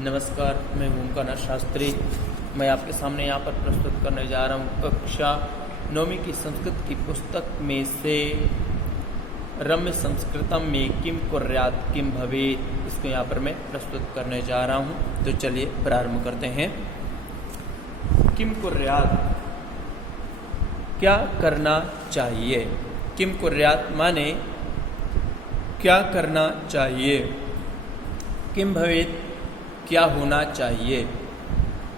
नमस्कार, मैं ओमकार शास्त्री। मैं आपके सामने यहाँ पर प्रस्तुत करने जा रहा हूँ कक्षा 9वीं की संस्कृत की पुस्तक में से रम्य संस्कृतम में किम कुर्यात् किम भवेत्, इसको यहाँ पर मैं प्रस्तुत करने जा रहा हूँ। तो चलिए प्रारंभ करते हैं। किम कुर्यात्, क्या करना चाहिए। किम कुर्यात् माने क्या करना चाहिए। किम भवेत्, क्या होना चाहिए।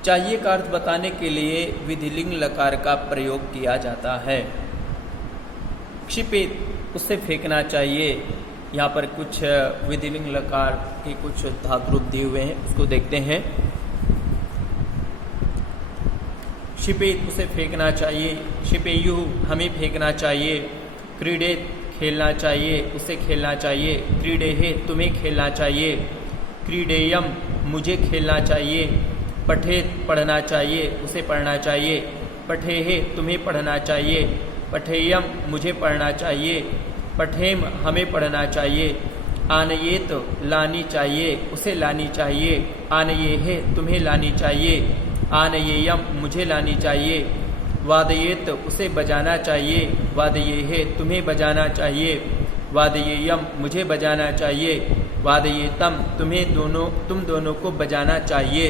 चाहिए का अर्थ बताने के लिए विधिलिंग लकार का प्रयोग किया जाता है। क्षिपेत, उससे फेंकना चाहिए। यहाँ पर कुछ विधिलिंग लकार के कुछ धातु रूप दिए हुए हैं, उसको देखते हैं। क्षिपेत, उसे फेंकना चाहिए। क्षिपेयुः, हमें फेंकना चाहिए। क्रीडेत, खेलना चाहिए, उसे खेलना चाहिए। क्रीडेहे, तुम्हें खेलना चाहिए। क्रीडेयम, मुझे खेलना चाहिए। पठेत, पढ़ना चाहिए, उसे पढ़ना चाहिए। पठेहे, तुम्हें पढ़ना चाहिए। पठेयम, मुझे पढ़ना चाहिए। पठेम, हमें पढ़ना चाहिए। आनयेत, लानी चाहिए, उसे लानी चाहिए। आनयेहे, तुम्हें लानी चाहिए। आनयेयम, मुझे लानी चाहिए। वादयेत, उसे बजाना चाहिए। वादयेहे, तुम्हें बजाना चाहिए। वादयेयम, मुझे बजाना चाहिए। वादयेतम, तुम दोनों को बजाना चाहिए।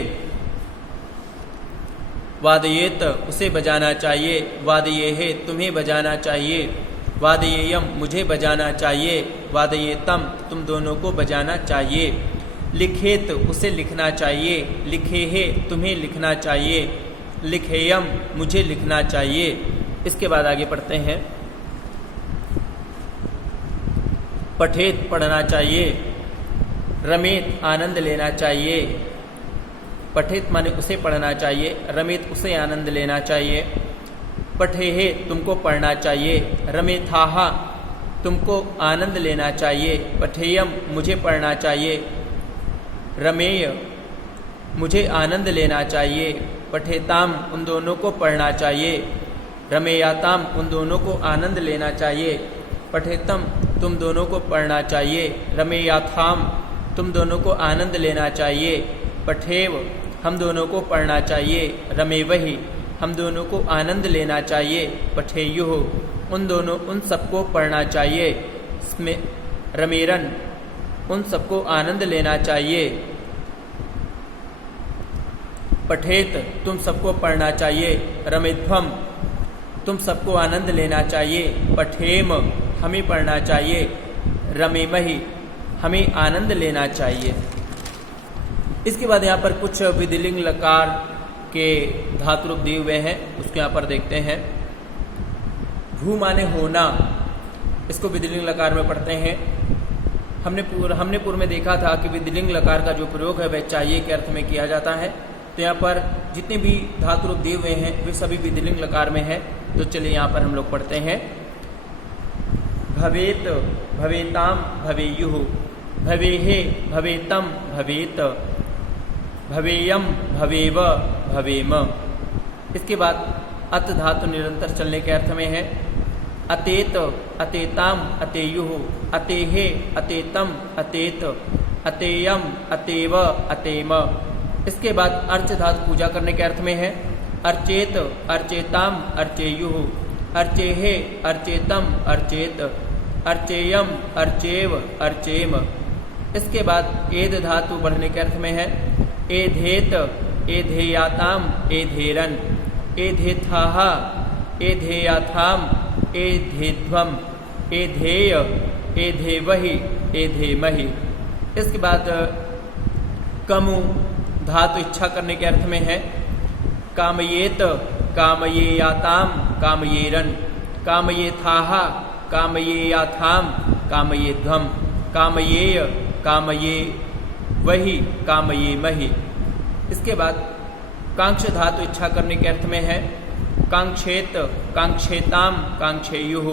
वादयेत, उसे बजाना चाहिए। वादयेहे, तुम्हें बजाना चाहिए। वादयेयम, मुझे बजाना चाहिए। वादयेतम, तुम दोनों को बजाना चाहिए। लिखेत, उसे लिखना चाहिए। लिखेहे, तुम्हें लिखना चाहिए। लिखेयम, मुझे लिखना चाहिए। इसके बाद आगे पढ़ते हैं। पठेत, पढ़ना चाहिए। रमेत, आनंद लेना चाहिए। पठेत माने उसे पढ़ना चाहिए। रमेत, उसे आनंद लेना चाहिए। पठेहे, तुमको पढ़ना चाहिए। रमेथाहा, तुमको आनंद लेना चाहिए। पठेयम, मुझे पढ़ना चाहिए। रमेय, मुझे आनंद लेना चाहिए। पठेताम, उन दोनों को पढ़ना चाहिए। रमेयाताम, उन दोनों को आनंद लेना चाहिए। पठेतम, तुम दोनों को पढ़ना चाहिए। रमेयाथाम, तुम दोनों को आनंद लेना चाहिए। पठेव, हम दोनों को पढ़ना चाहिए। रमेवहि, हम दोनों को आनंद लेना चाहिए। पठेयुः, उन सबको पढ़ना चाहिए। रमेरन, उन सबको आनंद लेना चाहिए। पठेत, तुम सबको पढ़ना चाहिए। रमेध्वम, तुम सबको आनंद लेना चाहिए। पठेम, हमें पढ़ना चाहिए। रमेमहि, हमें आनंद लेना चाहिए। इसके बाद यहाँ पर कुछ विधिलिंग लकार के धातु रूप दिए हुए हैं, उसको यहाँ पर देखते हैं। भू माने होना, इसको विधिलिंग लकार में पढ़ते हैं। हमने पूर्व में देखा था कि विधिलिंग लकार का जो प्रयोग है वह चाहिए के अर्थ में किया जाता है। तो यहाँ पर जितने भी धातु रूप दिए हुए हैं वे सभी विधिलिंग लकार में है। तो चलिए यहाँ पर हम लोग पढ़ते हैं। भवेत, भवेताम, भवेयुः। भवेहे, भवेतम, भवेत। भवेयम, भवेव, भवेम। इसके बाद अत धातु निरंतर चलने के अर्थ में है। अतेत, अतेताम, अतेयुः। अतेहे, अतेतम, अतेत। अतेयम, अतेव, अतेम। इसके बाद अर्च धातु पूजा करने के अर्थ में है। अर्चेत, अर्चेताम, अर्चेयुः। अर्चेहे, अर्चेतम, अर्चेत। अर्चेयम, अर्चेव, अर्चेम। इसके बाद एद धातु बढ़ने के अर्थ में है। एधेत, एधेयाताम, एधेरन। एधेथाहा, एधेयाथाम, एधेध्वम। एधेय, एधेवहि, एधेमहि। इसके बाद कमु धातु इच्छा करने के अर्थ में है। कामयेत, कामयेयाताम, कामयेरन। कामयेथाहा, कामयेयाथाम, कामयेध्वम। कामयेय, कामये वही, कामयेमहि। इसके बाद कांक्ष धातु इच्छा करने के अर्थ में है। कांक्षेत, कांक्षेताम, कांक्षेयुः।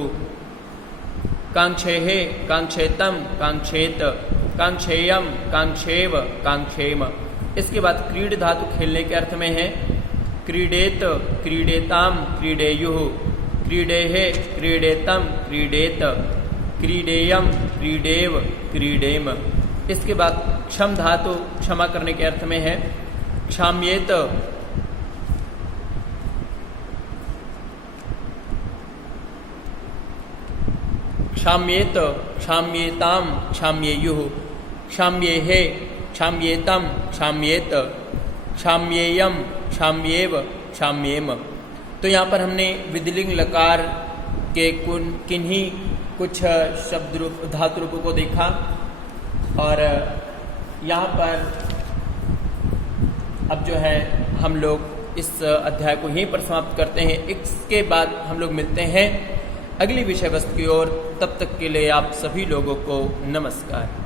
कांक्षेहे, कांक्षेतम, कांक्षेत। कांक्षेयम, कांक्षेव, कांक्षेम। इसके बाद क्रीड धातु खेलने के अर्थ में है। क्रीडेत, क्रीडेताम, क्रीडेयुः। क्रीडेहे, क्रीडेतम, क्रीडेत। क्रीडेयम, क्रीडेव, क्रीडेम। इसके बाद क्षम धातु क्षमा करने के अर्थ में है। क्षाम्येत, क्षाम्येत, क्षाम्येताम, क्षाम्येयुः, क्षाम्येहे, क्षाम्येतम, क्षाम्येत, क्षाम्येयम, क्षाम्येव, क्षाम्येम। तो यहाँ पर हमने विधिलिंग लकार के किन्हीं कुछ शब्द रूप धातु रूपों को देखा और यहाँ पर अब जो है हम लोग इस अध्याय को यहीं पर समाप्त करते हैं। इसके बाद हम लोग मिलते हैं अगली विषय वस्तु की ओर। तब तक के लिए आप सभी लोगों को नमस्कार।